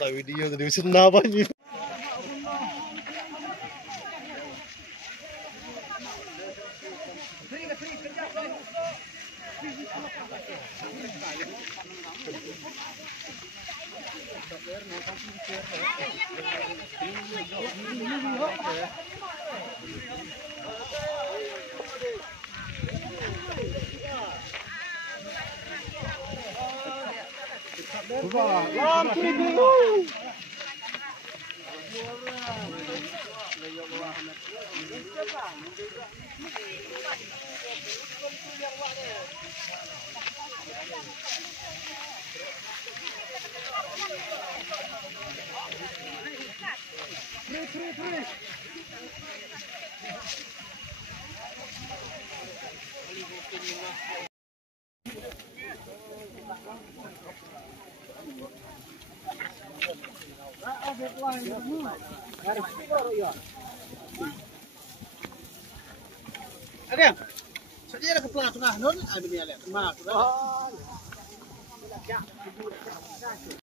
Tại video thì xin nào bao nhiêu. Ada. Saja ada kepala tengah non, ada ni ada. Mak.